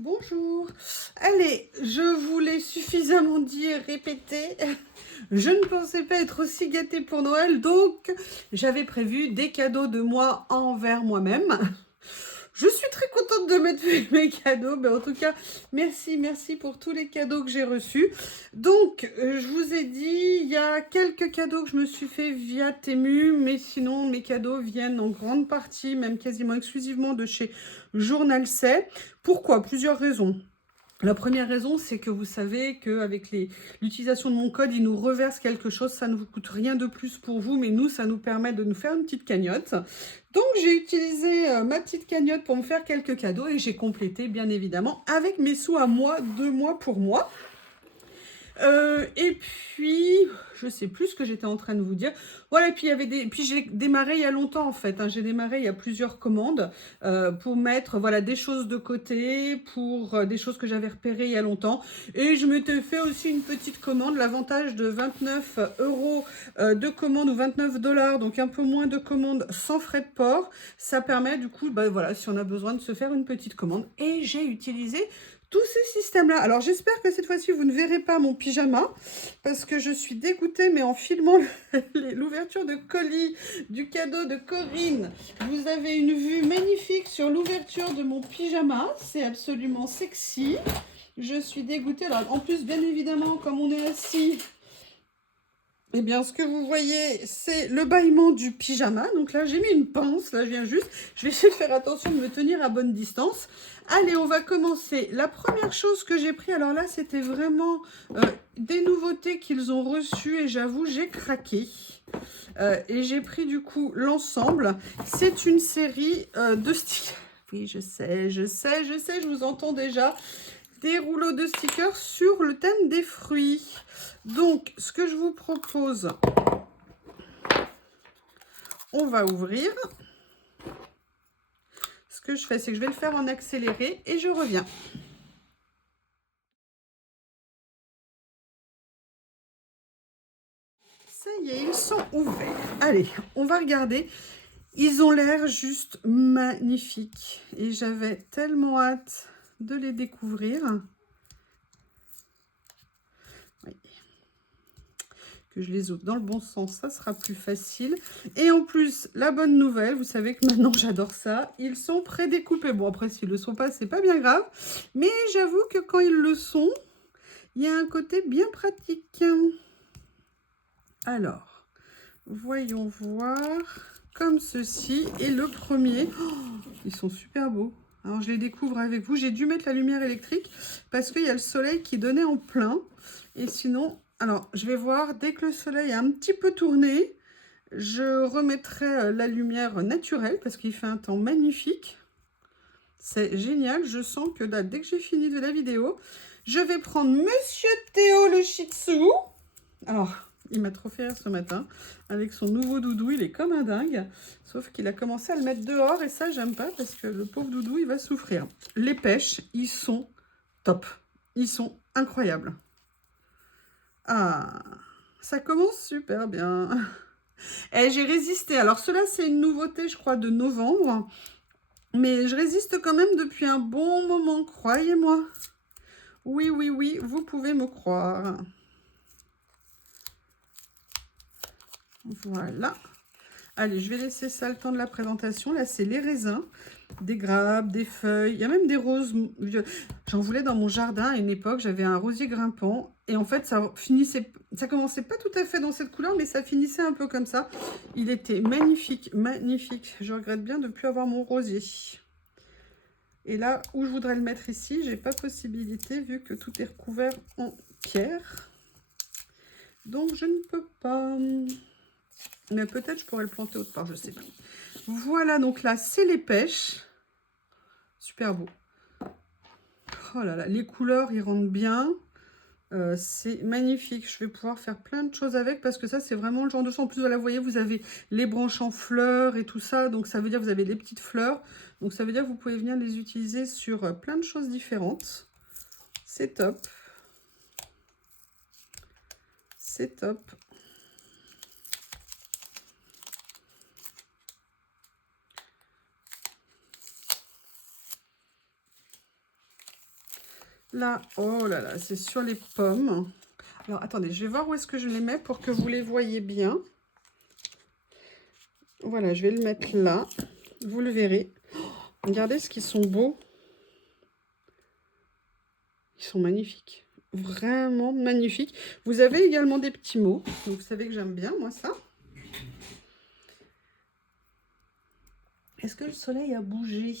Bonjour. Allez, je vous l'ai suffisamment dit et répété. Je ne pensais pas être aussi gâtée pour Noël, donc j'avais prévu des cadeaux de moi envers moi-même. Je suis très contente de mettre mes cadeaux, mais en tout cas, merci pour tous les cadeaux que j'ai reçus. Donc, je vous ai dit, il y a quelques cadeaux que je me suis fait via Temu, mais sinon, mes cadeaux viennent en grande partie, même quasiment exclusivement de chez Journal C. Pourquoi? Plusieurs raisons. La première raison, c'est que vous savez qu'avec l'utilisation de mon code, il nous reverse quelque chose. Ça ne vous coûte rien de plus pour vous, mais nous, ça nous permet de nous faire une petite cagnotte. Donc, j'ai utilisé ma petite cagnotte pour me faire quelques cadeaux et j'ai complété, bien évidemment, avec mes sous à moi, 2 mois pour moi. Et puis, je sais plus ce que j'étais en train de vous dire. Voilà, et puis puis j'ai démarré il y a longtemps en fait. J'ai démarré il y a plusieurs commandes pour mettre voilà des choses de côté, pour des choses que j'avais repérées il y a longtemps. Et je m'étais fait aussi une petite commande. L'avantage de 29 euros de commande ou 29 dollars, donc un peu moins de commandes sans frais de port, ça permet du coup, voilà, si on a besoin de se faire une petite commande. Et j'ai utilisé tous ces systèmes-là. Alors, j'espère que cette fois-ci, vous ne verrez pas mon pyjama, parce que je suis dégoûtée, mais en filmant l'ouverture de colis du cadeau de Corinne, vous avez une vue magnifique sur l'ouverture de mon pyjama. C'est absolument sexy. Je suis dégoûtée. Alors, en plus, bien évidemment, comme on est assis, eh bien, ce que vous voyez, c'est le bâillement du pyjama. Donc là, j'ai mis une pince. Là, je viens juste. Je vais essayer de faire attention de me tenir à bonne distance. Allez, on va commencer. La première chose que j'ai pris, alors là, c'était vraiment des nouveautés qu'ils ont reçues. Et j'avoue, j'ai craqué. Et j'ai pris du coup l'ensemble. C'est une série de stickers. Oui, je sais, je vous entends déjà. Des rouleaux de stickers sur le thème des fruits. Donc, ce que je vous propose, on va ouvrir. Ce que je fais, c'est que je vais le faire en accéléré et je reviens. Ça y est, ils sont ouverts. Allez, on va regarder. Ils ont l'air juste magnifiques. Et j'avais tellement hâte de les découvrir. Oui. Que je les ouvre dans le bon sens, ça sera plus facile. Et en plus, la bonne nouvelle, vous savez que maintenant j'adore ça, ils sont prédécoupés. Bon, après, s'ils ne le sont pas, c'est pas bien grave. Mais j'avoue que quand ils le sont, il y a un côté bien pratique. Alors, voyons voir comme ceci. Et le premier, oh, ils sont super beaux. Alors, je les découvre avec vous. J'ai dû mettre la lumière électrique parce qu'il y a le soleil qui donnait en plein. Et sinon, alors, je vais voir, dès que le soleil a un petit peu tourné, je remettrai la lumière naturelle parce qu'il fait un temps magnifique. C'est génial. Je sens que là, dès que j'ai fini de la vidéo, je vais prendre Monsieur Théo le Shih Tzu. Alors, il m'a trop fait rire ce matin. Avec son nouveau doudou, il est comme un dingue. Sauf qu'il a commencé à le mettre dehors et ça, j'aime pas parce que le pauvre doudou, il va souffrir. Les pêches, ils sont top. Ils sont incroyables. Ah, ça commence super bien. Et j'ai résisté. Alors, cela, c'est une nouveauté, je crois, de novembre. Mais je résiste quand même depuis un bon moment, croyez-moi. Oui, vous pouvez me croire. Voilà. Allez, je vais laisser ça le temps de la présentation. Là, c'est les raisins, des grappes, des feuilles. Il y a même des roses. J'en voulais dans mon jardin à une époque. J'avais un rosier grimpant. Et en fait, ça commençait pas tout à fait dans cette couleur, mais ça finissait un peu comme ça. Il était magnifique, magnifique. Je regrette bien de ne plus avoir mon rosier. Et là, où je voudrais le mettre ici, j'ai pas possibilité vu que tout est recouvert en pierre. Donc, je ne peux pas... Mais peut-être je pourrais le planter autre part, je sais pas. Voilà, donc là, c'est les pêches. Super beau. Oh là là, les couleurs, ils rendent bien. C'est magnifique. Je vais pouvoir faire plein de choses avec parce que ça, c'est vraiment le genre de choses. En plus, voilà, vous voyez, vous avez les branches en fleurs et tout ça. Donc, ça veut dire que vous avez les petites fleurs. Donc, ça veut dire que vous pouvez venir les utiliser sur plein de choses différentes. C'est top. C'est top. Là, oh là là, c'est sur les pommes. Alors, attendez, je vais voir où est-ce que je les mets pour que vous les voyez bien. Voilà, je vais le mettre là. Vous le verrez. Oh, regardez ce qu'ils sont beaux. Ils sont magnifiques. Vraiment magnifiques. Vous avez également des petits mots. Donc, vous savez que j'aime bien, moi, ça. Est-ce que le soleil a bougé?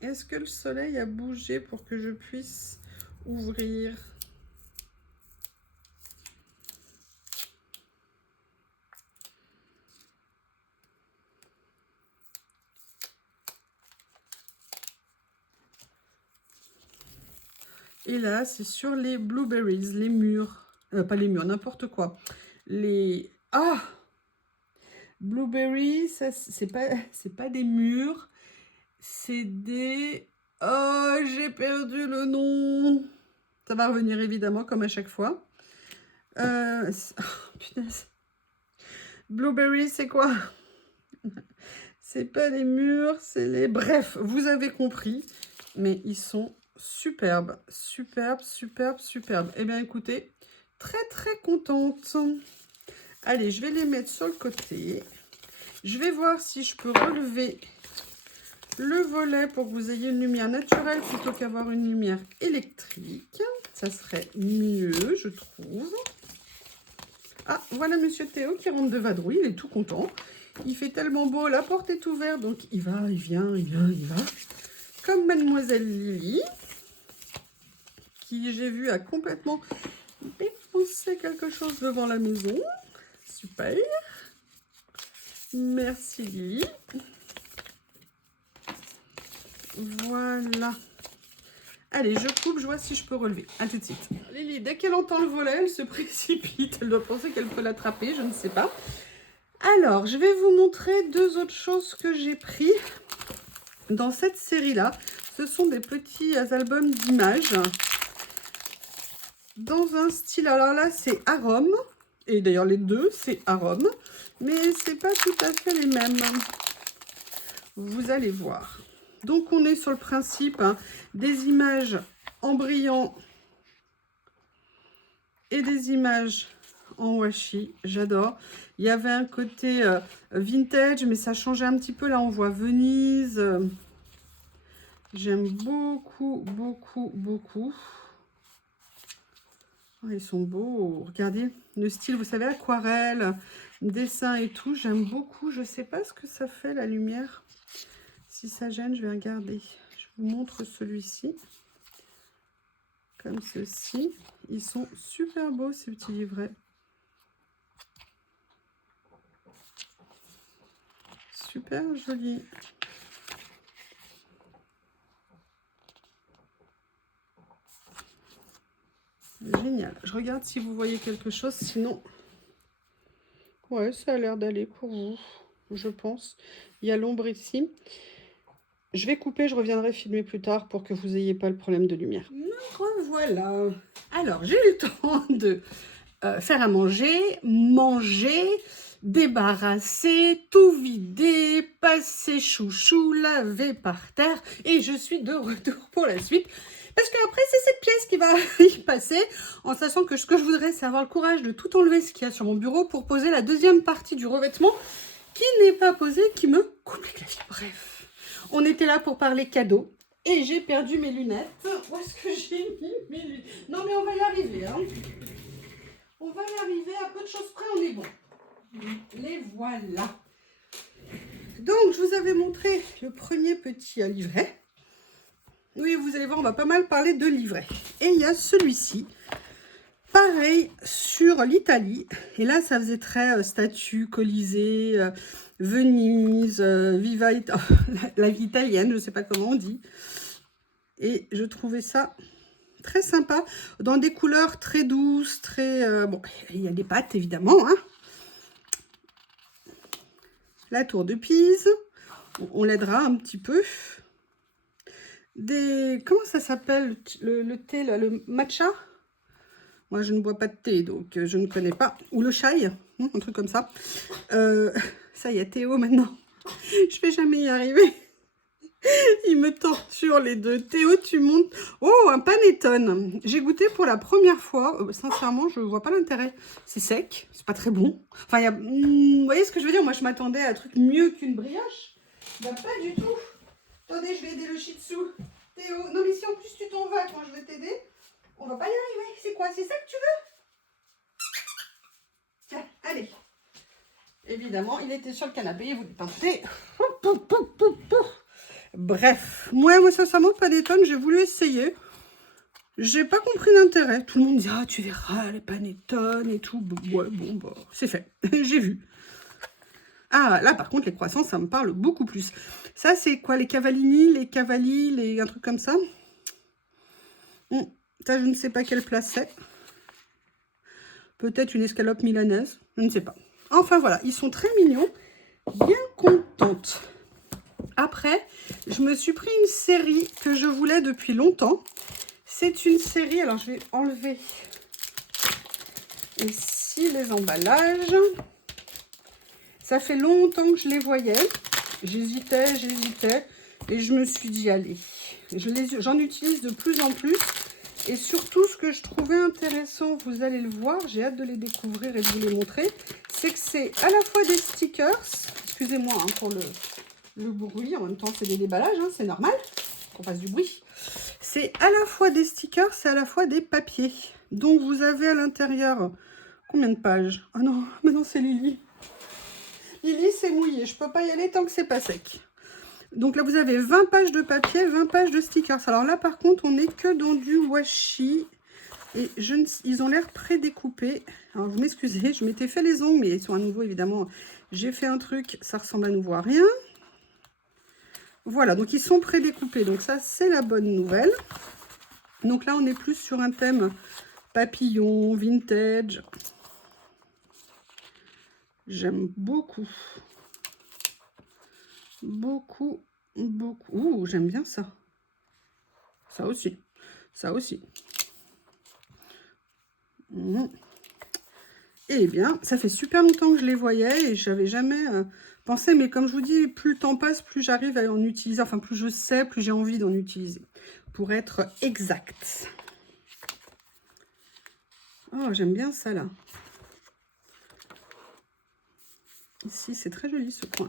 Est-ce que le soleil a bougé pour que je puisse ouvrir? Et là, c'est sur les blueberries, les mûres. Pas les mûres, n'importe quoi. Les... Ah! Blueberries, ça, c'est pas des mûres. C'est des... Oh, j'ai perdu le nom. Ça va revenir évidemment, comme à chaque fois. Oh, punaise. Blueberries, c'est quoi? C'est pas les mûres, c'est les... Bref, vous avez compris. Mais ils sont superbes, superbes, superbes, superbes. Eh bien, écoutez, très, très contente. Allez, je vais les mettre sur le côté. Je vais voir si je peux relever le volet pour que vous ayez une lumière naturelle plutôt qu'avoir une lumière électrique. Ça serait mieux, je trouve. Ah, voilà Monsieur Théo qui rentre de vadrouille, il est tout content. Il fait tellement beau, la porte est ouverte, donc il va, il vient, il vient, il va. Comme Mademoiselle Lily, qui j'ai vu a complètement défoncé quelque chose devant la maison. Super. Merci Lily. Voilà. Allez, je coupe, je vois si je peux relever. À tout de suite. Lily, dès qu'elle entend le volet, elle se précipite. Elle doit penser qu'elle peut l'attraper, je ne sais pas. Alors, je vais vous montrer deux autres choses que j'ai pris dans cette série-là. Ce sont des petits albums d'images. Dans un style, alors là, c'est arôme. Et d'ailleurs, les deux, c'est arôme. Mais c'est pas tout à fait les mêmes. Vous allez voir. Donc, on est sur le principe des images en brillant et des images en washi. J'adore. Il y avait un côté vintage, mais ça changeait un petit peu. Là, on voit Venise. J'aime beaucoup, beaucoup, beaucoup. Oh, ils sont beaux. Regardez le style, vous savez, aquarelle, dessin et tout. J'aime beaucoup. Je ne sais pas ce que ça fait, la lumière. Si ça gêne, je vais regarder. Je vous montre celui-ci. Comme ceci. Ils sont super beaux, ces petits livrets. Super joli. Génial. Je regarde si vous voyez quelque chose. Sinon, ouais, ça a l'air d'aller pour vous, je pense. Il y a l'ombre ici. Je vais couper, je reviendrai filmer plus tard pour que vous n'ayez pas le problème de lumière. Me revoilà. Alors, j'ai eu le temps de faire à manger, débarrasser, tout vider, passer chouchou, laver par terre. Et je suis de retour pour la suite. Parce qu'après, c'est cette pièce qui va y passer, en sachant que ce que je voudrais, c'est avoir le courage de tout enlever ce qu'il y a sur mon bureau pour poser la deuxième partie du revêtement qui n'est pas posée, qui me complique la vie. Bref. On était là pour parler cadeaux et j'ai perdu mes lunettes. Où est-ce que j'ai mis mes lunettes? Non mais on va y arriver. Hein. On va y arriver, à peu de choses près, on est bon. Les voilà. Donc, je vous avais montré le premier petit livret. Oui, vous allez voir, on va pas mal parler de livrets. Et il y a celui-ci. Pareil sur l'Italie. Et là, ça faisait très statue, Colisée, Venise, la vie italienne, je ne sais pas comment on dit. Et je trouvais ça très sympa, dans des couleurs très douces, très... bon, il y a des pâtes, évidemment. Hein. La tour de Pise, on l'aidera un petit peu. Des... Comment ça s'appelle le thé, là, le matcha? Moi, je ne bois pas de thé, donc je ne connais pas. Ou le chai, un truc comme ça. Ça y est, Théo, maintenant. Je vais jamais y arriver. Il me torture les deux. Théo, tu montes. Oh, un panettone. J'ai goûté pour la première fois. Sincèrement, je vois pas l'intérêt. C'est sec, c'est pas très bon. Enfin, il y a... vous voyez ce que je veux dire? Moi, je m'attendais à un truc mieux qu'une brioche. Bah, pas du tout. Attendez, je vais aider le shih tzu. Théo, non mais si en plus tu t'en vas quand je veux t'aider, on va pas y arriver. C'est quoi? C'est ça que tu veux? Tiens, allez. Évidemment, il était sur le canapé, il voulait tenter. Bref, moi sincèrement, pas d'étonne, j'ai voulu essayer. J'ai pas compris l'intérêt. Tout le monde dit, ah, tu verras, les panettones et tout. Ouais, bon, bah, c'est fait. J'ai vu. Ah, là, par contre, les croissants, ça me parle beaucoup plus. Ça, c'est quoi? Les cavallini, les cavalli, les... un truc comme ça. Ça, je ne sais pas quelle place c'est. Peut-être une escalope milanaise. Je ne sais pas. Enfin, voilà. Ils sont très mignons. Bien contente. Après, je me suis pris une série que je voulais depuis longtemps. C'est une série... Alors, je vais enlever ici les emballages. Ça fait longtemps que je les voyais. J'hésitais. Et je me suis dit, allez. J'en utilise de plus en plus. Et surtout, ce que je trouvais intéressant, vous allez le voir, j'ai hâte de les découvrir et de vous les montrer, c'est que c'est à la fois des stickers, excusez-moi hein, pour le bruit, en même temps c'est des déballages, hein, c'est normal qu'on fasse du bruit. C'est à la fois des stickers, c'est à la fois des papiers. Donc vous avez à l'intérieur, combien de pages? Ah non, maintenant c'est Lily. Lily c'est mouillé, je peux pas y aller tant que c'est pas sec. Donc là, vous avez 20 pages de papier, 20 pages de stickers. Alors là, par contre, on n'est que dans du washi. Et ils ont l'air prédécoupés. Alors, vous m'excusez, je m'étais fait les ongles, mais ils sont à nouveau, évidemment, j'ai fait un truc, ça ressemble à nouveau à rien. Voilà, donc ils sont prédécoupés. Donc ça, c'est la bonne nouvelle. Donc là, on est plus sur un thème papillon, vintage. J'aime beaucoup. Beaucoup. Ouh, j'aime bien ça. Ça aussi. Ça aussi. Eh bien, ça fait super longtemps que je les voyais et je n'avais jamais pensé. Mais comme je vous dis, plus le temps passe, plus j'arrive à en utiliser. Enfin, plus je sais, plus j'ai envie d'en utiliser. Pour être exact. Oh, j'aime bien ça, là. Ici, c'est très joli, ce coin.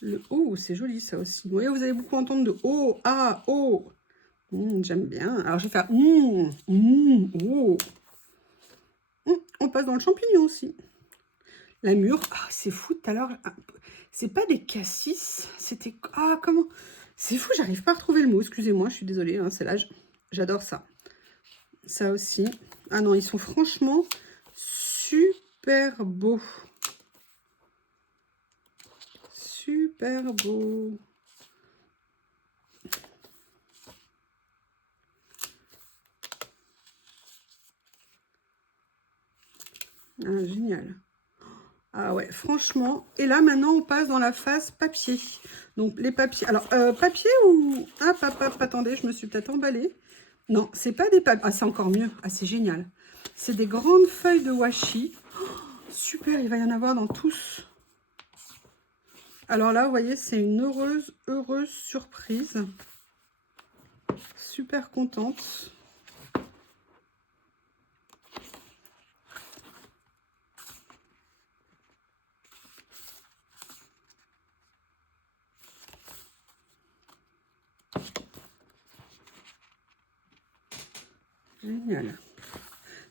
Le O, c'est joli, ça aussi. Vous voyez, vous allez beaucoup entendre de O, A, O. J'aime bien. Alors, je vais faire O. On passe dans le champignon aussi. La mûre. Ah, c'est fou, tout à l'heure. C'est pas des cassis. C'était... Ah, comment... C'est fou, j'arrive pas à retrouver le mot. Excusez-moi, je suis désolée, hein, c'est l'âge. J'adore ça. Ça aussi. Ah non, ils sont franchement super beaux. Super beaux. Ah, génial. Ah ouais, franchement. Et là, maintenant, on passe dans la phase papier. Donc, les papiers. Alors, papier ou... Ah, attendez, je me suis peut-être emballée. Non, c'est pas des papiers. Ah, c'est encore mieux. Ah, c'est génial. C'est des grandes feuilles de washi. Oh, super, il va y en avoir dans tous. Alors là, vous voyez, c'est une heureuse surprise. Super contente. Génial.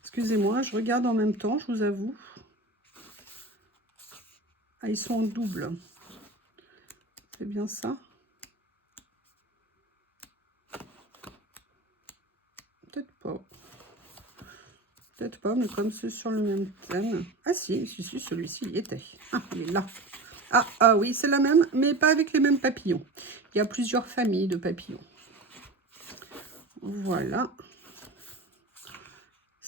Excusez-moi, je regarde en même temps, je vous avoue. Ah, ils sont en double. C'est bien ça. Peut-être pas. Peut-être pas, mais comme c'est sur le même thème. Ah si, celui-ci, il était. Ah, il est là. Ah oui, c'est la même, mais pas avec les mêmes papillons. Il y a plusieurs familles de papillons. Voilà.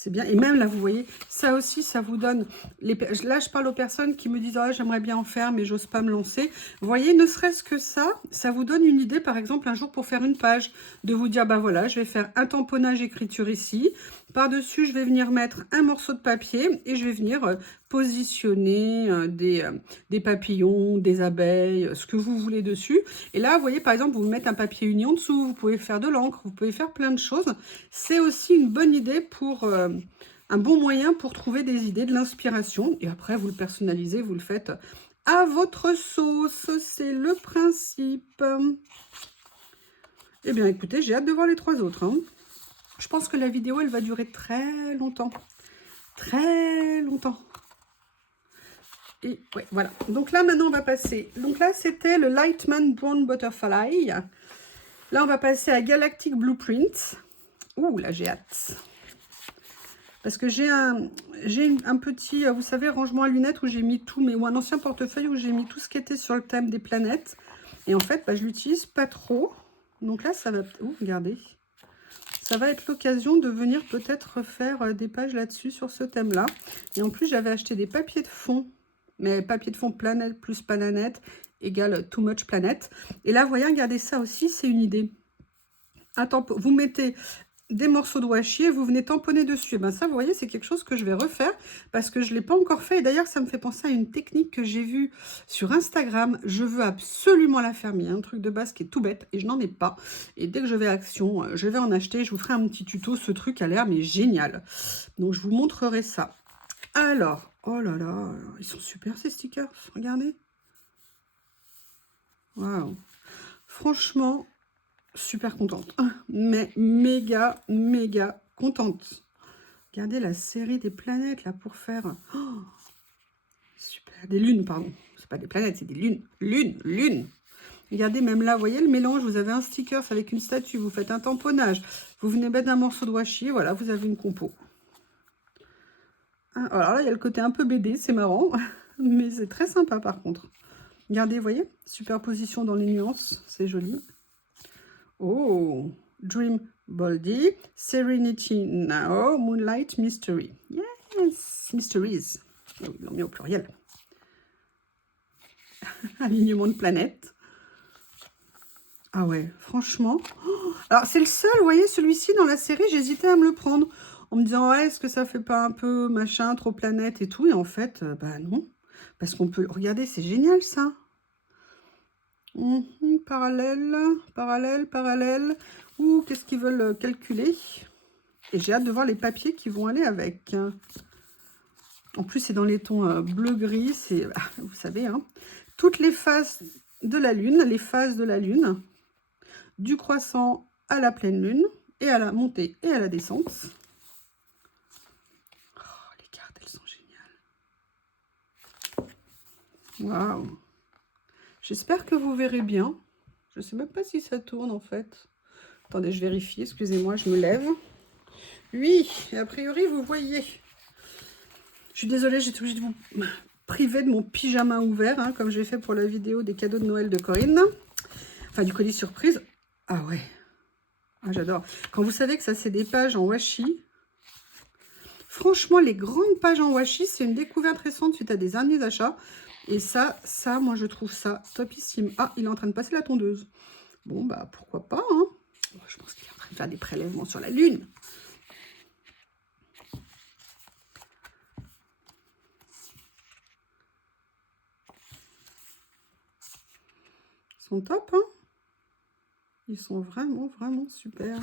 C'est bien. Et même là, vous voyez, ça aussi, ça vous donne... Là, je parle aux personnes qui me disent « Ah, j'aimerais bien en faire, mais j'ose pas me lancer. » Vous voyez, ne serait-ce que ça vous donne une idée, par exemple, un jour pour faire une page, de vous dire « Bah voilà, je vais faire un tamponnage écriture ici. Par-dessus, je vais venir mettre un morceau de papier et je vais venir positionner des papillons, des abeilles, ce que vous voulez dessus. Et là, vous voyez, par exemple, vous mettez un papier uni en dessous, vous pouvez faire de l'encre, vous pouvez faire plein de choses. C'est aussi une bonne idée pour... un bon moyen pour trouver des idées, de l'inspiration. Et après, vous le personnalisez, vous le faites à votre sauce. C'est le principe. Eh bien, écoutez, j'ai hâte de voir les 3 autres. Hein. Je pense que la vidéo, elle va durer très longtemps. Très longtemps. Et ouais, voilà. Donc là, maintenant, on va passer. Donc là, c'était le Lightman Brown Butterfly. Là, on va passer à Galactic Blueprint. Ouh, là, j'ai hâte. Parce que j'ai un petit, vous savez, rangement à lunettes où j'ai mis tout, ou un ancien portefeuille où j'ai mis tout ce qui était sur le thème des planètes. Et en fait, bah, je l'utilise pas trop. Donc là, ça va... Ouh, regardez. Ça va être l'occasion de venir peut-être faire des pages là-dessus sur ce thème-là. Et en plus, j'avais acheté des papiers de fond. Mais papier de fond planète plus planète égale too much planète. Et là, vous voyez, regardez ça aussi, c'est une idée. Vous mettez des morceaux de washi et vous venez tamponner dessus. Et ben ça, vous voyez, c'est quelque chose que je vais refaire parce que je ne l'ai pas encore fait. Et d'ailleurs, ça me fait penser à une technique que j'ai vue sur Instagram. Je veux absolument la faire, mais il y a un truc de base qui est tout bête et je n'en ai pas. Et dès que je vais à Action, je vais en acheter. Je vous ferai un petit tuto. Ce truc a l'air mais génial. Donc, je vous montrerai ça. Alors, oh là là, ils sont super ces stickers. Regardez. Waouh. Franchement... super contente, mais méga contente. Regardez la série des planètes là pour faire... Oh, super, des lunes, pardon. C'est pas des planètes, c'est des lunes. Lunes. Regardez, même là, vous voyez le mélange, vous avez un sticker avec une statue, vous faites un tamponnage, vous venez mettre un morceau de washi, voilà, vous avez une compo. Alors là, il y a le côté un peu BD, c'est marrant, mais c'est très sympa par contre. Regardez, vous voyez, superposition dans les nuances, c'est joli. Oh, Dream Boldy, Serenity Now, Moonlight Mystery. Yes, Mysteries. Oh, ils l'ont mis au pluriel. Alignement de planètes. Ah ouais, franchement. Oh, alors, c'est le seul, vous voyez, celui-ci dans la série, j'hésitais à me le prendre. En me disant, ouais, est-ce que ça fait pas un peu machin, trop planète et tout. Et en fait, bah non. Parce qu'on peut... Regardez, c'est génial ça. Parallèle. Ouh, qu'est-ce qu'ils veulent calculer? Et j'ai hâte de voir les papiers qui vont aller avec. En plus, c'est dans les tons bleu-gris. C'est, vous savez, hein, toutes les phases de la Lune, du croissant à la pleine Lune, et à la montée et à la descente. Oh, les cartes, elles sont géniales. Waouh! J'espère que vous verrez bien. Je ne sais même pas si ça tourne, en fait. Attendez, je vérifie. Excusez-moi, je me lève. Oui, et a priori, vous voyez. Je suis désolée, j'ai été obligée de vous priver de mon pyjama ouvert, hein, comme j'ai fait pour la vidéo des cadeaux de Noël de Corinne. Enfin, du colis surprise. Ah ouais. Ah, j'adore. Quand vous savez que ça, c'est des pages en washi. Franchement, les grandes pages en washi, c'est une découverte récente suite à des derniers achats. Et ça, moi, je trouve ça topissime. Ah, il est en train de passer la tondeuse. Bon, bah, pourquoi pas, hein. Je pense qu'il est en train de faire des prélèvements sur la Lune. Ils sont top, hein. Ils sont vraiment super.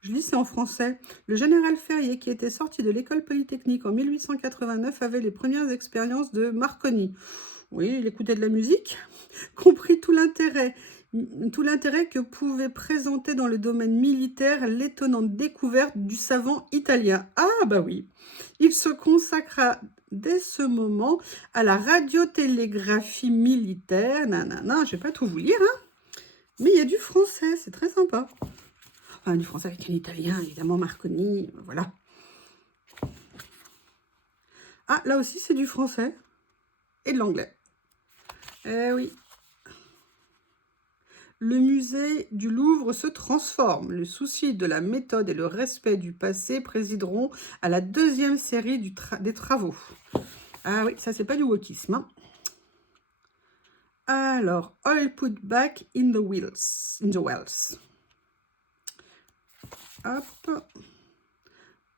Je lis, c'est en français. Le général Ferrier, qui était sorti de l'école polytechnique en 1889, avait les premières expériences de Marconi. Oui, il écoutait de la musique, compris tout l'intérêt que pouvait présenter dans le domaine militaire l'étonnante découverte du savant italien. Ah bah oui, il se consacra dès ce moment à la radiotélégraphie militaire. Nanana, je vais pas tout vous lire, hein, mais il y a du français, c'est très sympa. Enfin, du français avec un italien, évidemment, Marconi, voilà. Ah, là aussi, c'est du français et de l'anglais. Eh oui. Le musée du Louvre se transforme. Le souci de la méthode et le respect du passé présideront à la deuxième série des travaux. Ah oui, ça c'est pas du wokisme. Hein. Alors, oil put back in the wells. Hop.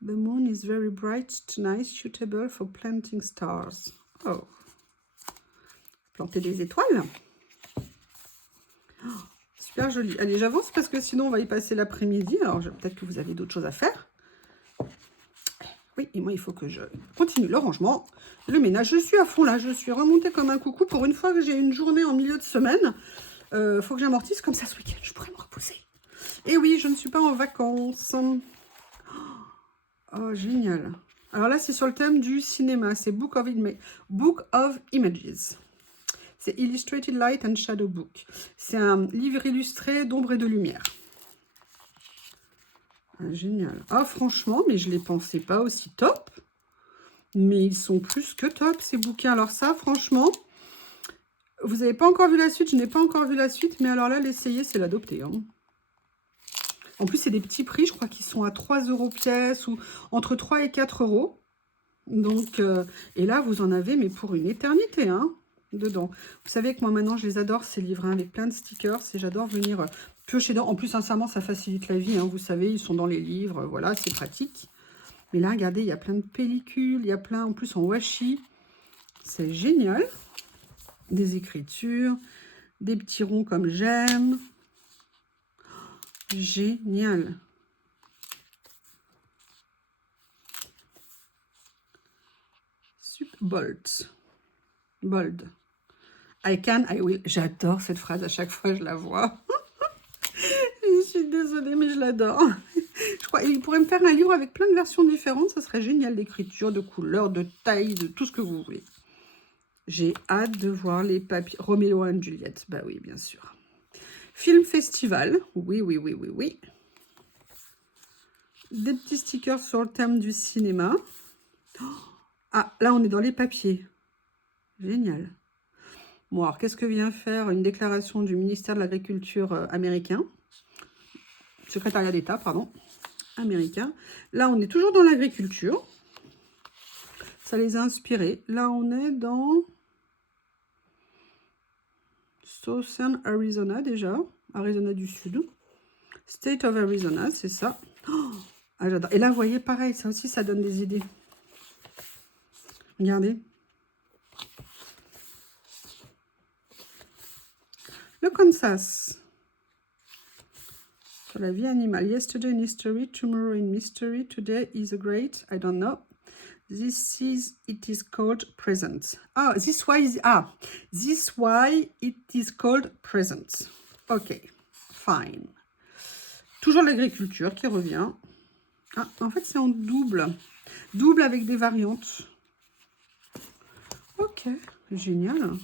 The moon is very bright tonight, suitable for planting stars. Oh. Planter des étoiles. Oh, super joli. Allez, j'avance parce que sinon on va y passer l'après-midi. Alors, peut-être que vous avez d'autres choses à faire. Oui, et moi, il faut que je continue le rangement, le ménage. Je suis à fond là, je suis remontée comme un coucou. Pour une fois que j'ai une journée en milieu de semaine, faut que j'amortisse comme ça ce week-end, je pourrais me reposer. Et oui, je ne suis pas en vacances. Oh, génial. Alors là, c'est sur le thème du cinéma. C'est Book of Images. C'est Illustrated Light and Shadow Book. C'est un livre illustré d'ombre et de lumière. Ah, génial. Ah, franchement, mais je ne les pensais pas aussi top. Mais ils sont plus que top, ces bouquins. Alors ça, franchement, vous n'avez pas encore vu la suite. Je n'ai pas encore vu la suite. Mais alors là, l'essayer, c'est l'adopter. Hein. En plus, c'est des petits prix. Je crois qu'ils sont à 3 € pièce ou entre 3 et 4 €. Donc, et là, vous en avez, mais pour une éternité, hein, dedans. Vous savez que moi, maintenant, je les adore, ces livres, hein, avec plein de stickers. Et j'adore venir piocher dedans. En plus, sincèrement, ça facilite la vie. Hein, vous savez, ils sont dans les livres. Voilà, c'est pratique. Mais là, regardez, il y a plein de pellicules. Il y a plein, en plus, en washi. C'est génial. Des écritures. Des petits ronds comme j'aime. Génial. Bold. Bold. I can, I will. J'adore cette phrase, à chaque fois je la vois. Je suis désolée, mais je l'adore. Je crois qu'il pourrait me faire un livre avec plein de versions différentes. Ça serait génial, d'écriture, de couleurs, de taille, de tout ce que vous voulez. J'ai hâte de voir les papiers. Roméo et Juliette, bah oui, bien sûr. Film festival, oui, oui, oui, oui, oui. Des petits stickers sur le thème du cinéma. Ah, là, on est dans les papiers. Génial. Bon, alors, qu'est-ce que vient faire une déclaration du ministère de l'Agriculture américain? Secrétariat d'État, pardon. Américain. Là, on est toujours dans l'agriculture. Ça les a inspirés. Là, on est dans Southern Arizona, déjà. Arizona du Sud. State of Arizona, c'est ça. Oh, ah, j'adore. Et là, vous voyez, pareil, ça aussi, ça donne des idées. Regardez. Le Kansas. Sur la vie animale. Yesterday in history, tomorrow in mystery, today is a great, I don't know. This is, it is called present. Ah, this why it is called present. Ok, fine. Toujours l'agriculture qui revient. Ah, en fait, c'est en double. Double avec des variantes. Ok, génial.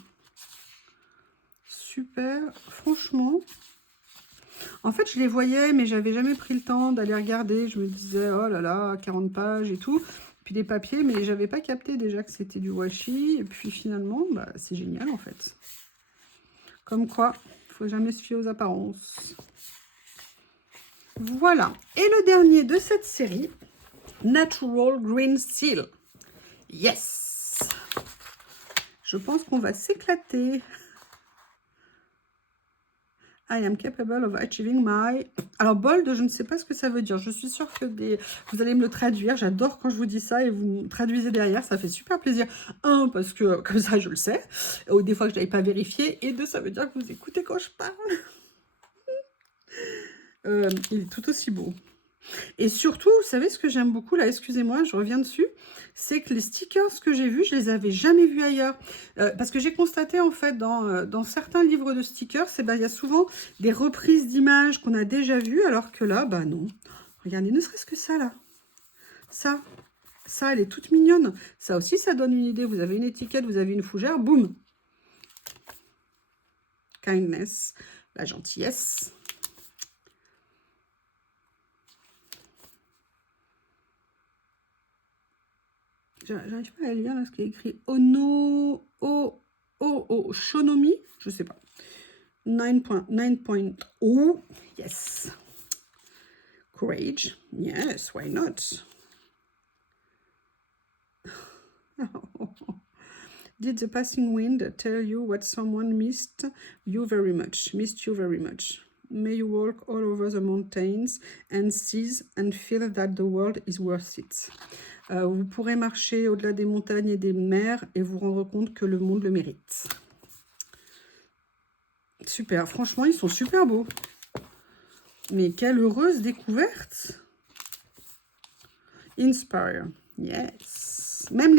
Super, franchement. En fait, je les voyais, mais j'avais jamais pris le temps d'aller regarder. Je me disais, oh là là, 40 pages et tout. Puis des papiers, mais j'avais pas capté déjà que c'était du washi. Et puis finalement, bah, c'est génial en fait. Comme quoi, il faut jamais se fier aux apparences. Voilà. Et le dernier de cette série, Natural Green Seal. Yes! Je pense qu'on va s'éclater. I am capable of achieving my... Alors, bold, je ne sais pas ce que ça veut dire. Je suis sûre que vous allez me le traduire. J'adore quand je vous dis ça et vous me traduisez derrière. Ça fait super plaisir. Un, parce que comme ça, je le sais. Ou des fois que je n'avais pas vérifié. Et deux, ça veut dire que vous écoutez quand je parle. Il est tout aussi beau. Et surtout, vous savez ce que j'aime beaucoup, là, excusez-moi, je reviens dessus, c'est que les stickers que j'ai vus, je les avais jamais vus ailleurs. Parce que j'ai constaté, en fait, dans certains livres de stickers, ben, il y a souvent des reprises d'images qu'on a déjà vues, alors que là, bah non. Regardez, ne serait-ce que ça, là. Ça, elle est toute mignonne. Ça aussi, ça donne une idée. Vous avez une étiquette, vous avez une fougère, boum. Kindness, la gentillesse. J'arrive pas à lire là, ce qui est écrit Shonomi, je sais pas. 9.0. Yes. Courage. Yes, why not? Did the passing wind tell you what someone missed you very much? Missed you very much. May you walk all over the mountains and seas and feel that the world is worth it. Vous pourrez marcher au-delà des montagnes et des mers et vous rendre compte que le monde le mérite. Super, franchement, ils sont super beaux. Mais quelle heureuse découverte. Inspire, yes. Même,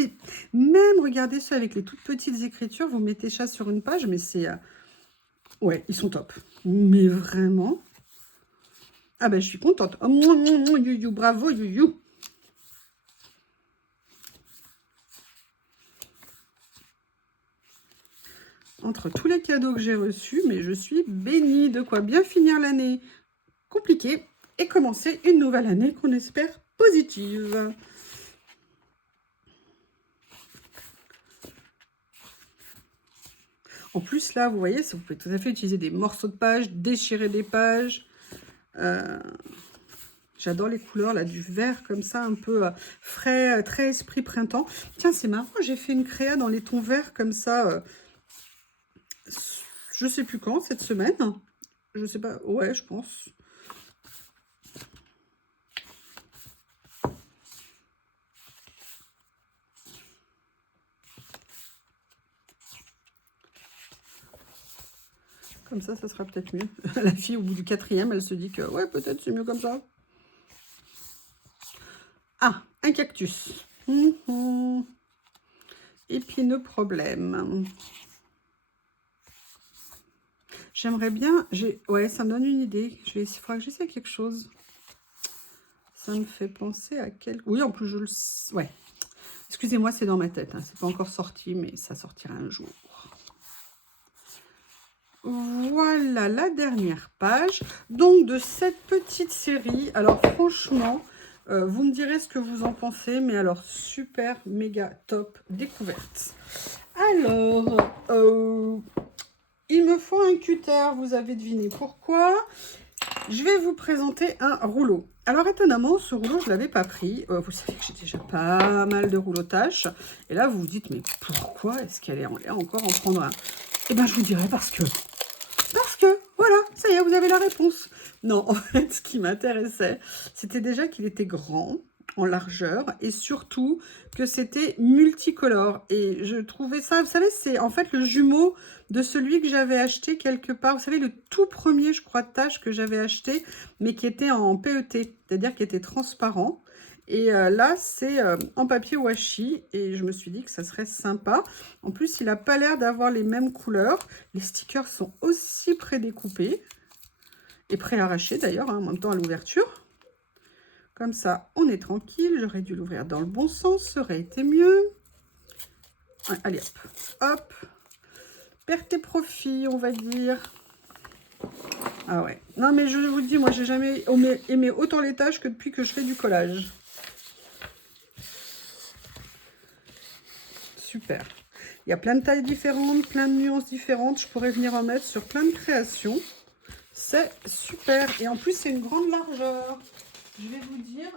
regardez ceux avec les toutes petites écritures, vous mettez ça sur une page, mais c'est... ouais, ils sont top. Mais vraiment... ah ben, je suis contente. Oh, you, bravo, you. Entre tous les cadeaux que j'ai reçus, mais je suis bénie. De quoi bien finir l'année compliquée et commencer une nouvelle année qu'on espère positive. En plus, là, vous voyez, vous pouvez tout à fait utiliser des morceaux de pages, déchirer des pages. J'adore les couleurs, là, du vert comme ça, un peu frais, très esprit printemps. Tiens, c'est marrant, j'ai fait une créa dans les tons verts comme ça, je sais plus quand, cette semaine. Je sais pas, ouais, je pense. Comme ça sera peut-être mieux. La fille, au bout du 4e, elle se dit que, ouais, peut-être c'est mieux comme ça. Ah, un cactus. Épineux problème. J'aimerais bien... ouais, ça me donne une idée. Il faudra que j'essaie quelque chose. Ça me fait penser à quelque... oui, en plus, je le... ouais. Excusez-moi, c'est dans ma tête. Hein. C'est pas encore sorti, mais ça sortira un jour. Voilà la dernière page. Donc, de cette petite série. Alors, franchement, vous me direz ce que vous en pensez. Mais alors, super, méga, top découverte. Alors, il me faut un cutter. Vous avez deviné pourquoi. Je vais vous présenter un rouleau. Alors, étonnamment, ce rouleau, je ne l'avais pas pris. Vous savez que j'ai déjà pas mal de rouleaux tâches. Et là, vous vous dites, mais pourquoi est-ce qu'elle est encore en prendre un? Eh bien, je vous dirai parce que, voilà, ça y est, vous avez la réponse. Non, en fait, ce qui m'intéressait, c'était déjà qu'il était grand, en largeur, et surtout que c'était multicolore. Et je trouvais ça, vous savez, c'est en fait le jumeau de celui que j'avais acheté quelque part. Vous savez, le tout premier, je crois, de tâche que j'avais acheté, mais qui était en PET, c'est-à-dire qui était transparent. Et là, c'est en papier washi, et je me suis dit que ça serait sympa. En plus, il n'a pas l'air d'avoir les mêmes couleurs. Les stickers sont aussi prédécoupés, et pré-arrachés d'ailleurs, hein, en même temps à l'ouverture. Comme ça, on est tranquille. J'aurais dû l'ouvrir dans le bon sens, ça aurait été mieux. Ouais, allez, hop, hop. Perte et profit, on va dire. Ah ouais. Non, mais je vous dis, moi, j'ai jamais aimé autant les tâches que depuis que je fais du collage. Super. Il y a plein de tailles différentes, plein de nuances différentes. Je pourrais venir en mettre sur plein de créations. C'est super. Et en plus, c'est une grande largeur. Je vais vous dire,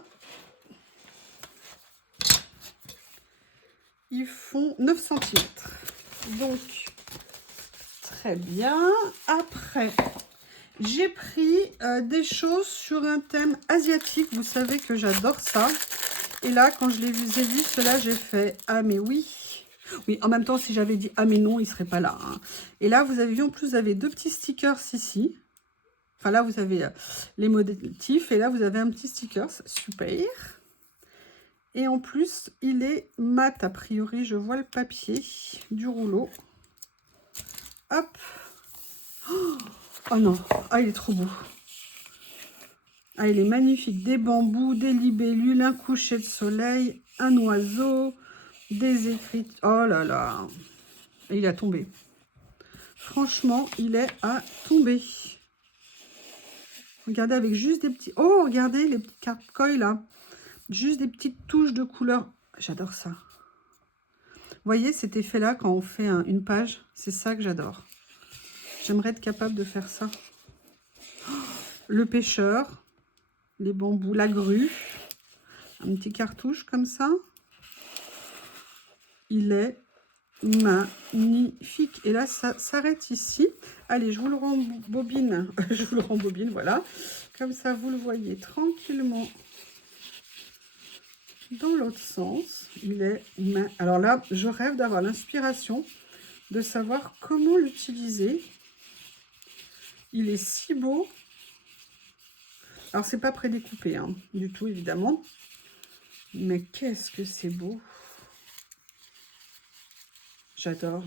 ils font 9 cm. Donc, très bien. Après, j'ai pris des choses sur un thème asiatique. Vous savez que j'adore ça. Et là, quand je les ai vus, ceux-là, j'ai fait « Ah, mais oui !» Oui, en même temps, si j'avais dit « Ah, mais non », ils ne seraient pas là. Hein. Et là, vous avez vu, en plus, vous avez deux petits stickers ici. Enfin, là, vous avez les motifs. Et là, vous avez un petit sticker. Super. Et en plus, il est mat, a priori. Je vois le papier du rouleau. Hop. Oh non. Ah, il est trop beau. Ah, il est magnifique. Des bambous, des libellules, un coucher de soleil, un oiseau, des écrits. Oh là là. Et il a tombé. Franchement, il est à tomber. Regardez, avec juste des petits... Oh, regardez les petits cartes-coils, là. Juste des petites touches de couleur. J'adore ça. Vous voyez cet effet-là quand on fait une page? C'est ça que j'adore. J'aimerais être capable de faire ça. Le pêcheur, les bambous, la grue, un petit cartouche comme ça. Il est magnifique. Et là, ça s'arrête ici. Allez, je vous le rembobine. Je vous le rembobine, voilà. Comme ça, vous le voyez tranquillement dans l'autre sens. Il est alors là, je rêve d'avoir l'inspiration de savoir comment l'utiliser. Il est si beau. Alors, c'est pas prédécoupé, hein, du tout, évidemment. Mais qu'est-ce que c'est beau. J'adore.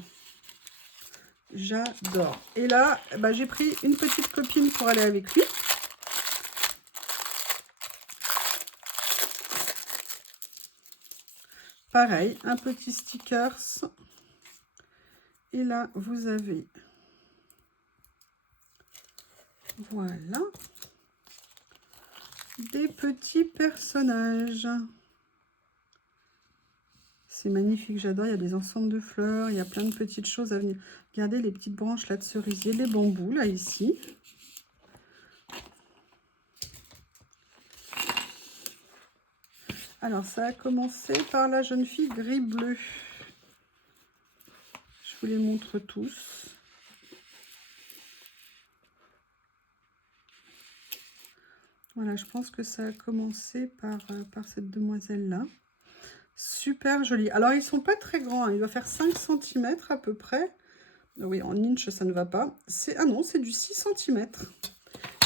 J'adore. Et là, bah, j'ai pris une petite copine pour aller avec lui. Pareil, un petit stickers. Et là, vous avez... Voilà. Des petits personnages. C'est magnifique, j'adore. Il y a des ensembles de fleurs, il y a plein de petites choses à venir. Regardez les petites branches là de cerisier, les bambous là ici. Alors ça a commencé par la jeune fille gris-bleu. Je vous les montre tous. Voilà, je pense que ça a commencé par cette demoiselle-là. Super joli. Alors, ils sont pas très grands. Hein. Il doit faire 5 cm à peu près. Oui, en inch, ça ne va pas. Ah non, c'est du 6 cm.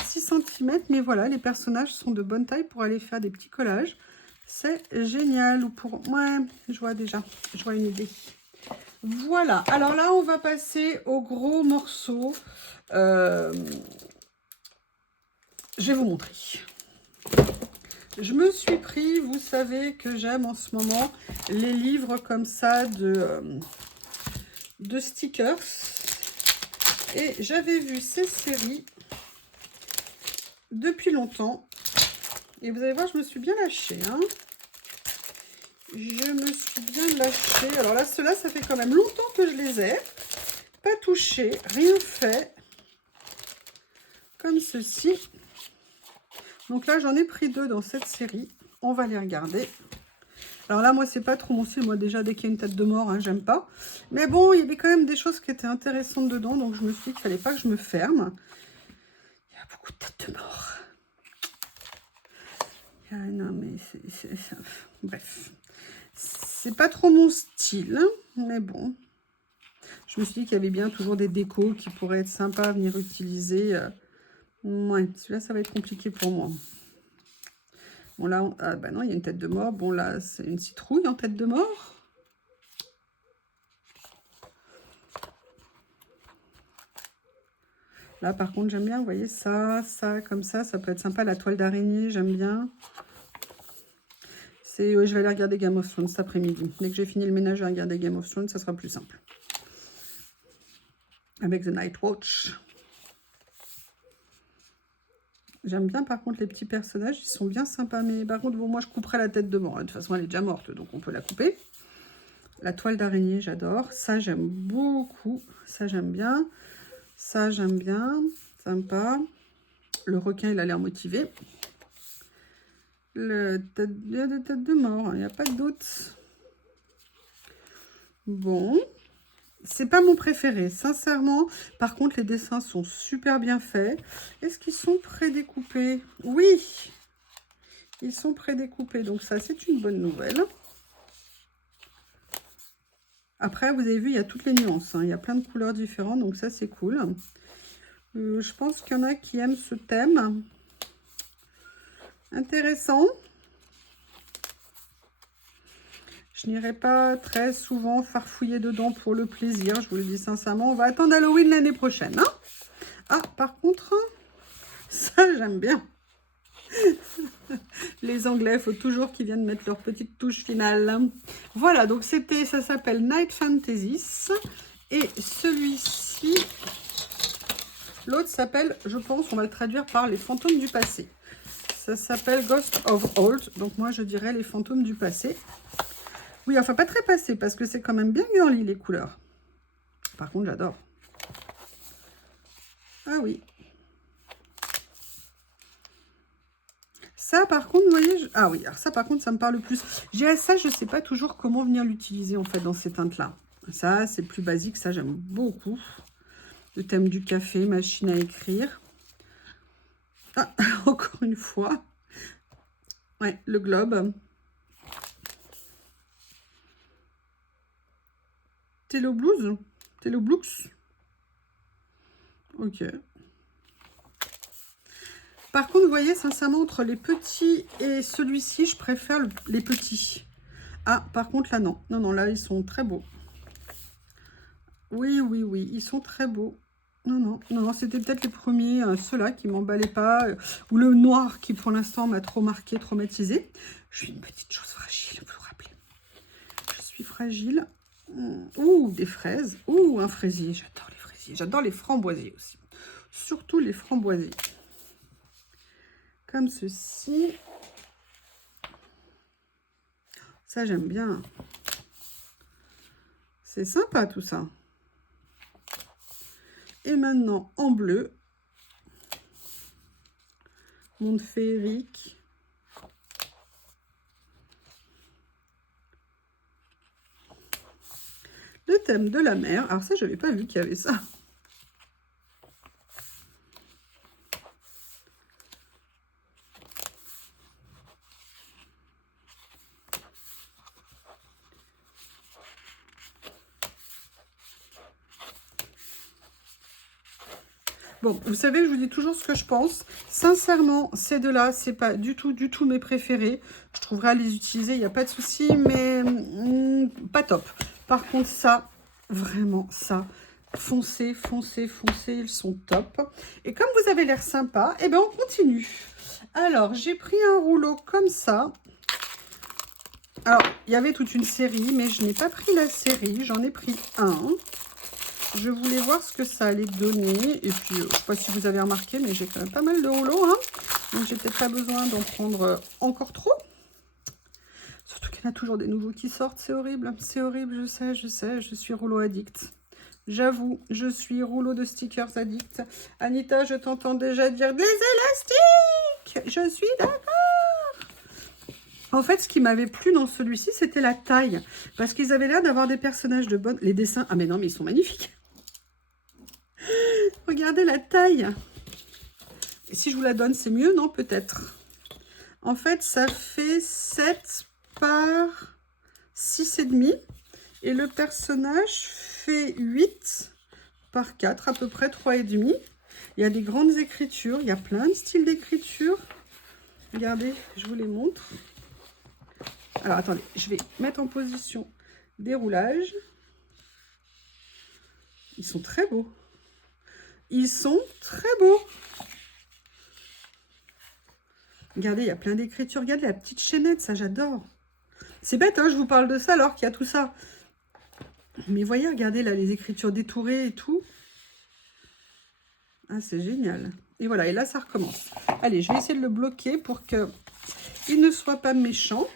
6 cm, mais voilà, les personnages sont de bonne taille pour aller faire des petits collages. C'est génial. Ou pour... Ouais, je vois déjà. Je vois une idée. Voilà. Alors là, on va passer au gros morceau. Je vais vous montrer. Je me suis pris, vous savez que j'aime en ce moment les livres comme ça de stickers. Et j'avais vu ces séries depuis longtemps. Et vous allez voir, je me suis bien lâchée. Hein. Je me suis bien lâchée. Alors là, ceux-là, ça fait quand même longtemps que je les ai. Pas touchés, rien fait. Comme ceci. Donc là, j'en ai pris 2 dans cette série. On va les regarder. Alors là, moi, c'est pas trop mon style. Moi, déjà, dès qu'il y a une tête de mort, hein, j'aime pas. Mais bon, il y avait quand même des choses qui étaient intéressantes dedans. Donc, je me suis dit qu'il fallait pas que je me ferme. Il y a beaucoup de têtes de mort. Non, mais bref. C'est pas trop mon style. Hein, mais bon. Je me suis dit qu'il y avait bien toujours des décos qui pourraient être sympas à venir utiliser. Ouais, celui-là, ça va être compliqué pour moi. Bon, là, ah, bah non, il y a une tête de mort. Bon, là, c'est une citrouille en tête de mort. Là, par contre, j'aime bien, vous voyez, ça, comme ça peut être sympa. La toile d'araignée, j'aime bien. Je vais aller regarder Game of Thrones cet après-midi. Dès que j'ai fini le ménage, je vais regarder Game of Thrones, ça sera plus simple. Avec The Night Watch. J'aime bien, par contre, les petits personnages, ils sont bien sympas. Mais par contre, bon, moi, je couperai la tête de mort. De toute façon, elle est déjà morte, donc on peut la couper. La toile d'araignée, j'adore. Ça, j'aime beaucoup. Ça, j'aime bien. Ça, j'aime bien. Sympa. Le requin, il a l'air motivé. Le tête de mort, il n'y a pas de doute. Bon. C'est pas mon préféré, sincèrement. Par contre, les dessins sont super bien faits. Est-ce qu'ils sont prédécoupés? Oui. Ils sont prédécoupés. Donc ça, c'est une bonne nouvelle. Après, vous avez vu, il y a toutes les nuances. Hein. Il y a plein de couleurs différentes. Donc ça, c'est cool. Je pense qu'il y en a qui aiment ce thème. Intéressant. Je n'irai pas très souvent farfouiller dedans pour le plaisir. Je vous le dis sincèrement. On va attendre Halloween l'année prochaine. Hein. Ah, par contre, ça, j'aime bien. Les Anglais, il faut toujours qu'ils viennent mettre leur petite touche finale. Voilà, donc ça s'appelle Night Fantasy. Et celui-ci, l'autre s'appelle, je pense, on va le traduire par les fantômes du passé. Ça s'appelle Ghost of Old. Donc moi, je dirais les fantômes du passé. Oui, enfin pas très passé, parce que c'est quand même bien girly les couleurs. Par contre, j'adore. Ah oui. Ça, par contre, vous voyez... Ah oui, alors ça, par contre, ça me parle plus. Je dirais ça, je ne sais pas toujours comment venir l'utiliser, en fait, dans ces teintes-là. Ça, c'est plus basique. Ça, j'aime beaucoup. Le thème du café, machine à écrire. Ah, encore une fois. Ouais, le globe. Tello Blues. Tello Blues. Ok. Par contre, vous voyez, sincèrement, entre les petits et celui-ci, je préfère les petits. Ah, par contre, là, non. Non, non, là, ils sont très beaux. Oui, oui, oui, ils sont très beaux. Non, non, non, non, c'était peut-être les premiers, ceux-là qui m'emballaient pas, ou le noir qui, pour l'instant, m'a trop marqué, traumatisé. Je suis une petite chose fragile, vous vous rappelez. Je suis fragile. Ouh, des fraises. Ouh, un fraisier. J'adore les fraisiers. J'adore les framboisiers aussi. Surtout les framboisiers. Comme ceci. Ça, j'aime bien. C'est sympa, tout ça. Et maintenant, en bleu. Monde féerique. Le thème de la mer. Alors ça, je n'avais pas vu qu'il y avait ça. Bon, vous savez, je vous dis toujours ce que je pense. Sincèrement, ces deux-là, c'est pas du tout mes préférés. Je trouverai à les utiliser, il n'y a pas de souci, mais pas top. Par contre, ça, vraiment, ça, foncez, foncez, foncez, ils sont top. Et comme vous avez l'air sympa, eh ben on continue. Alors, j'ai pris un rouleau comme ça. Alors, il y avait toute une série, mais je n'ai pas pris la série, j'en ai pris un. Je voulais voir ce que ça allait donner. Et puis, je ne sais pas si vous avez remarqué, mais j'ai quand même pas mal de rouleaux. Hein. Donc, j'ai peut-être pas besoin d'en prendre encore trop. Surtout qu'il y en a toujours des nouveaux qui sortent. C'est horrible. C'est horrible, je sais, je sais. Je suis rouleau addict. J'avoue, je suis rouleau de stickers addict. Anita, je t'entends déjà dire des élastiques. Je suis d'accord. En fait, ce qui m'avait plu dans celui-ci, c'était la taille. Parce qu'ils avaient l'air d'avoir des personnages de bonne... Les dessins... Ah mais non, mais ils sont magnifiques. Regardez la taille. Et si je vous la donne, c'est mieux, non? Peut-être. En fait, ça fait 7 par 6,5. Et le personnage fait 8 par 4, à peu près 3,5. Il y a des grandes écritures. Il y a plein de styles d'écriture. Regardez, je vous les montre. Alors, attendez, je vais mettre en position déroulage. Ils sont très beaux. Ils sont très beaux. Regardez, il y a plein d'écritures. Regardez la petite chaînette, ça j'adore. C'est bête, hein, je vous parle de ça alors qu'il y a tout ça. Mais voyez, regardez là, les écritures détourées et tout. Ah, c'est génial. Et voilà, et là, ça recommence. Allez, je vais essayer de le bloquer pour qu'il ne soit pas méchant.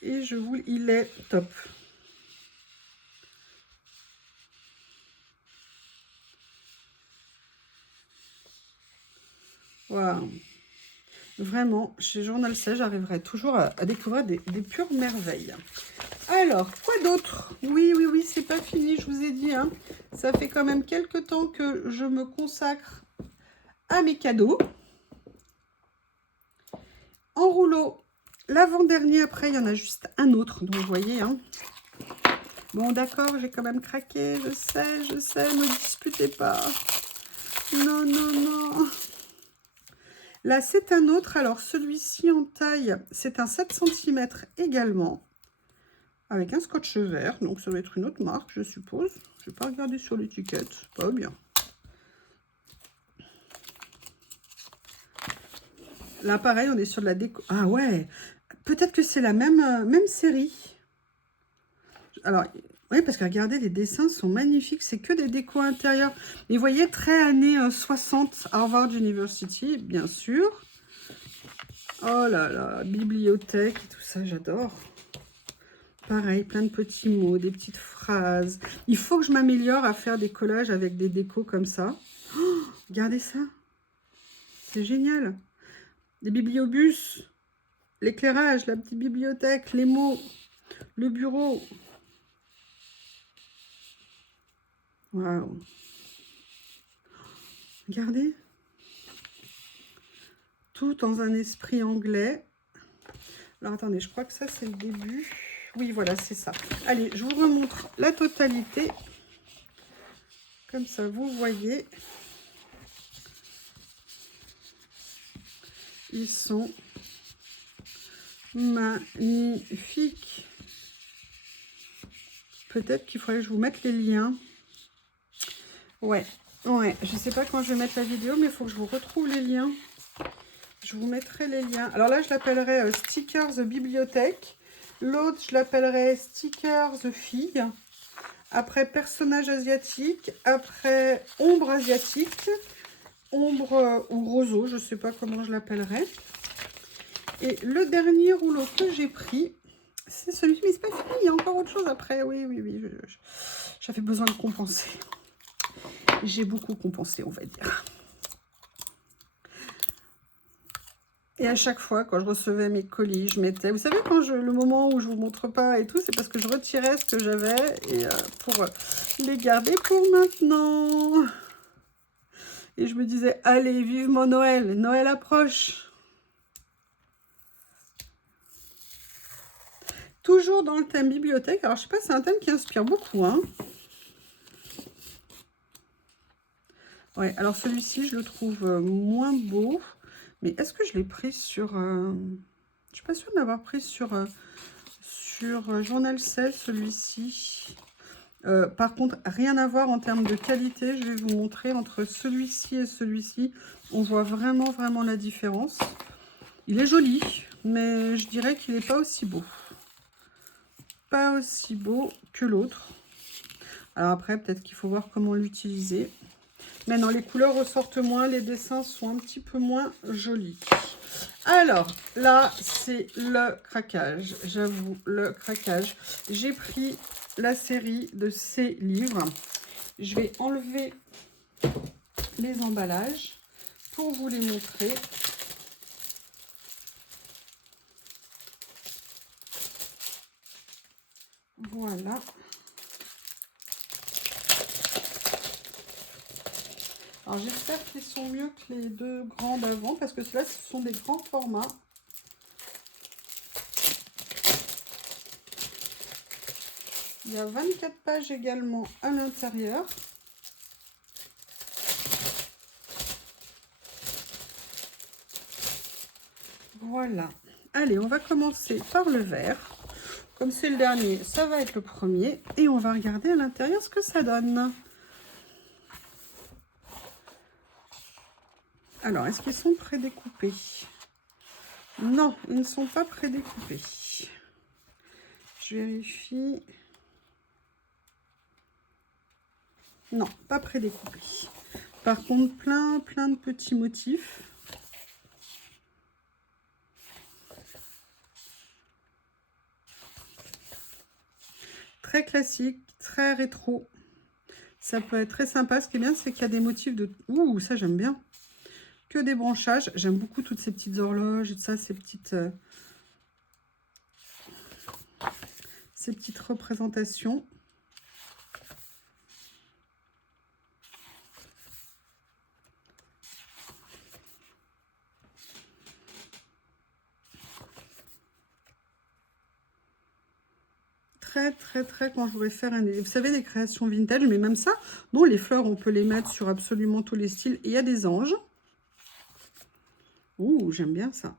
Et il est top. Waouh. Vraiment, chez Journal C, j'arriverai toujours à découvrir des pures merveilles. Alors, quoi d'autre? Oui, oui, oui, c'est pas fini, je vous ai dit. Hein. Ça fait quand même quelques temps que je me consacre à mes cadeaux. En rouleau, l'avant-dernier, après, il y en a juste un autre. Donc, vous voyez, hein. Bon, d'accord, j'ai quand même craqué, je sais, ne me disputez pas. Non, non, non. Là, c'est un autre. Alors, celui-ci en taille, c'est un 7 cm également. Avec un scotch vert. Donc, ça doit être une autre marque, je suppose. Je ne vais pas regarder sur l'étiquette. Pas bien. Là, pareil, on est sur de la déco. Ah ouais. Peut-être que c'est la même série. Alors, oui, parce que regardez, les dessins sont magnifiques. C'est que des décos intérieurs. Et vous voyez, très années 60, Harvard University, bien sûr. Oh là là, bibliothèque et tout ça, j'adore. Pareil, plein de petits mots, des petites phrases. Il faut que je m'améliore à faire des collages avec des décos comme ça. Regardez ça. C'est génial. Les bibliobus, l'éclairage, la petite bibliothèque, les mots, le bureau. Waouh. Regardez. Tout dans un esprit anglais. Alors, attendez, je crois que ça, c'est le début. Oui, voilà, c'est ça. Allez, je vous remontre la totalité. Comme ça, vous voyez. Ils sont magnifiques. Peut-être qu'il faudrait que je vous mette les liens. Ouais, je ne sais pas quand je vais mettre la vidéo, mais il faut que je vous retrouve les liens. Je vous mettrai les liens. Alors là, je l'appellerai Stickers Bibliothèque. L'autre, je l'appellerai Stickers Filles. Après, personnage asiatique. Après, ombre asiatique. Ombre ou roseau, je ne sais pas comment je l'appellerai. Et le dernier rouleau que j'ai pris, c'est celui-ci. Mais c'est pas fini, il y a encore autre chose après. Oui, j'avais besoin de compenser. J'ai beaucoup compensé, on va dire. Et à chaque fois, quand je recevais mes colis, je mettais... Vous savez, le moment où je ne vous montre pas et tout, c'est parce que je retirais ce que j'avais et pour les garder pour maintenant. Et je me disais, allez, vivement Noël. Noël approche. Toujours dans le thème bibliothèque. Alors, je sais pas, c'est un thème qui inspire beaucoup, hein. Ouais, alors celui-ci, je le trouve moins beau. Mais est-ce que je l'ai pris sur... Je suis pas sûre de l'avoir pris sur Journal 16, celui-ci. Par contre, rien à voir en termes de qualité. Je vais vous montrer entre celui-ci et celui-ci. On voit vraiment, vraiment la différence. Il est joli, mais je dirais qu'il n'est pas aussi beau. Pas aussi beau que l'autre. Alors après, peut-être qu'il faut voir comment l'utiliser. Mais non, les couleurs ressortent moins, les dessins sont un petit peu moins jolis. Alors, là, c'est le craquage. J'avoue, le craquage. J'ai pris la série de ces livres. Je vais enlever les emballages pour vous les montrer. Voilà. Alors, j'espère qu'ils sont mieux que les deux grands d'avant, parce que ceux-là, ce sont des grands formats. Il y a 24 pages également à l'intérieur. Voilà. Allez, on va commencer par le vert. Comme c'est le dernier, ça va être le premier. Et on va regarder à l'intérieur ce que ça donne. Alors, est-ce qu'ils sont prédécoupés? Non, ils ne sont pas prédécoupés. Je vérifie. Non, pas prédécoupés. Par contre, plein de petits motifs. Très classique, très rétro. Ça peut être très sympa. Ce qui est bien, c'est qu'il y a des motifs de... Ouh, ça j'aime bien. Que des branchages. J'aime beaucoup toutes ces petites horloges et tout ça, ces petites représentations. Très, quand je voudrais faire vous savez, des créations vintage, mais même ça, non, les fleurs, on peut les mettre sur absolument tous les styles. Et il y a des anges. Ouh, j'aime bien ça.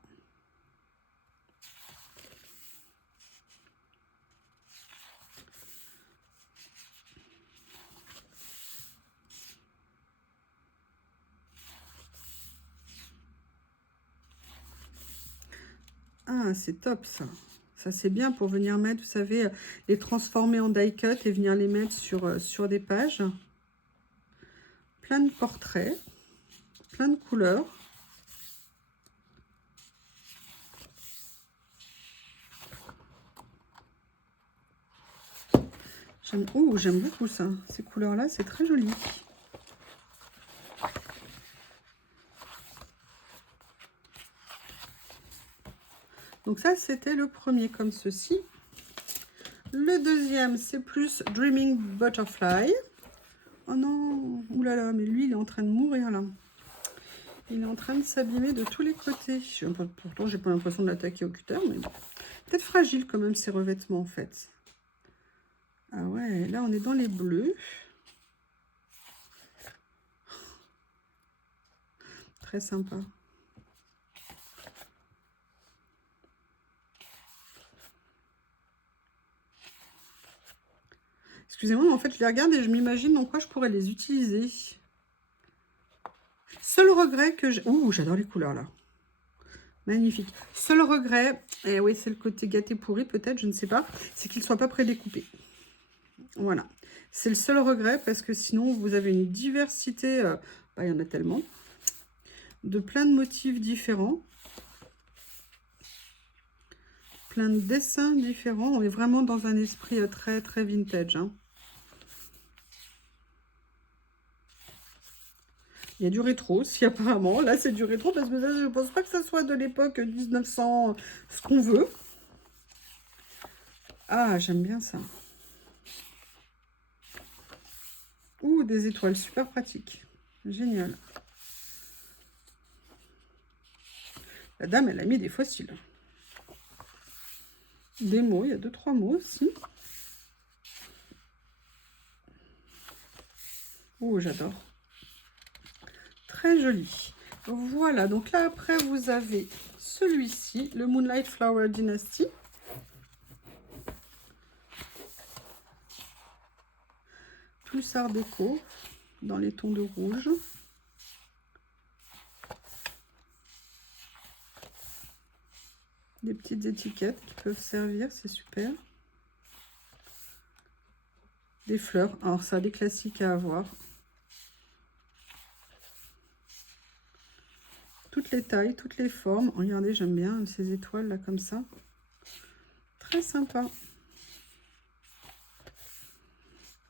Ah, c'est top ça. Ça, c'est bien pour venir mettre, vous savez, les transformer en die cut et venir les mettre sur des pages. Plein de portraits, plein de couleurs. J'aime beaucoup ça. Ces couleurs-là, c'est très joli. Donc ça, c'était le premier comme ceci. Le deuxième, c'est plus Dreaming Butterfly. Oh non, oulala, mais lui, il est en train de mourir là. Il est en train de s'abîmer de tous les côtés. Pourtant, j'ai pas l'impression de l'attaquer au cutter, mais bon. Peut-être fragile quand même ces revêtements en fait. Ah ouais, là on est dans les bleus. Très sympa. Excusez-moi, mais en fait, je les regarde et je m'imagine dans quoi je pourrais les utiliser. Seul regret que j'ai... Ouh, j'adore les couleurs, là. Magnifique. Seul regret, et oui, c'est le côté gâté pourri, peut-être, je ne sais pas, c'est qu'ils ne soient pas prédécoupés. Voilà. C'est le seul regret, parce que sinon, vous avez une diversité... il y en a tellement. De plein de motifs différents. Plein de dessins différents. On est vraiment dans un esprit très, très vintage, hein. Il y a du rétro aussi apparemment. Là, c'est du rétro parce que ça, je ne pense pas que ça soit de l'époque 1900, ce qu'on veut. Ah, j'aime bien ça. Ouh, des étoiles, super pratique. Génial. La dame, elle a mis des fossiles. Des mots, il y a 2-3 mots aussi. Ouh, j'adore. Très joli. Voilà, donc là, après, vous avez celui-ci, le Moonlight Flower Dynasty. Plus art déco, dans les tons de rouge. Des petites étiquettes qui peuvent servir, c'est super. Des fleurs, alors ça a des classiques à avoir. Toutes les tailles, toutes les formes. Regardez, j'aime bien ces étoiles là comme ça. Très sympa.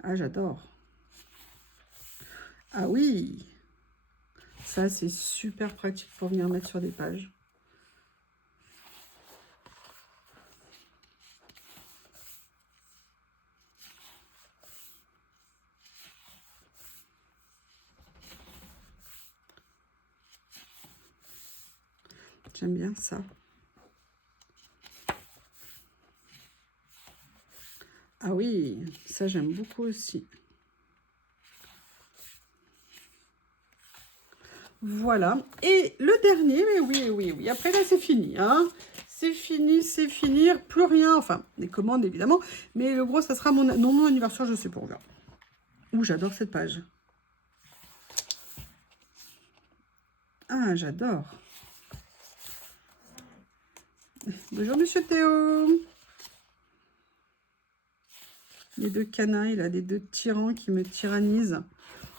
Ah, j'adore. Ah oui. Ça, c'est super pratique pour venir mettre sur des pages. J'aime bien ça. Ah oui, ça j'aime beaucoup aussi. Voilà. Et le dernier, mais oui. Après là, c'est fini. Hein. C'est fini, c'est finir. Plus rien. Enfin, des commandes évidemment. Mais le gros, ça sera mon anniversaire, je sais pas. On verra. Ouh, j'adore cette page. Ah, j'adore. Bonjour, monsieur Théo. Les deux canailles, là, les deux tyrans qui me tyrannisent.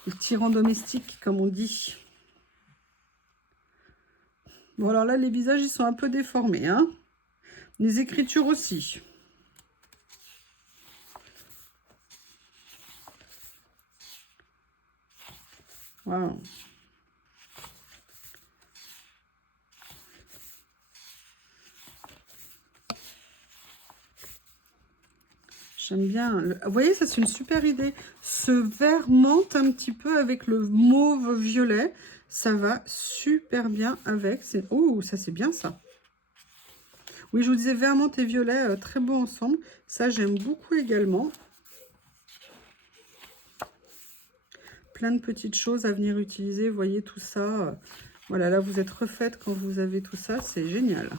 Les tyrans domestiques, comme on dit. Bon, alors là, les visages, ils sont un peu déformés. Hein. Les écritures aussi. Waouh. J'aime bien. Vous voyez, ça, c'est une super idée. Ce vert menthe un petit peu avec le mauve violet. Ça va super bien avec. Oh, ça, c'est bien, ça. Oui, je vous disais vert menthe et violet, très beau ensemble. Ça, j'aime beaucoup également. Plein de petites choses à venir utiliser. Vous voyez tout ça. Voilà, là, vous êtes refaite quand vous avez tout ça. C'est génial.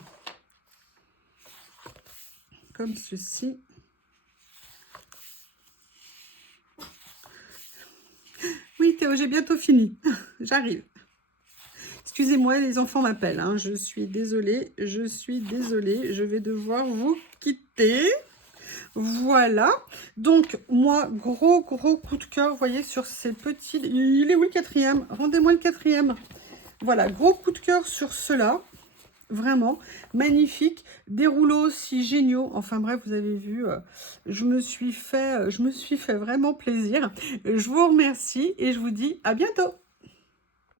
Comme ceci. Oui, Théo, j'ai bientôt fini. J'arrive. Excusez-moi, les enfants m'appellent. Hein. Je suis désolée. Je vais devoir vous quitter. Voilà. Donc, moi, gros coup de cœur, vous voyez, sur ces petits... Il est où le quatrième? Rendez-moi le quatrième. Voilà, gros coup de cœur sur cela. Vraiment magnifique. Des rouleaux aussi géniaux. Enfin bref, vous avez vu, je me suis fait vraiment plaisir. Je vous remercie et je vous dis à bientôt.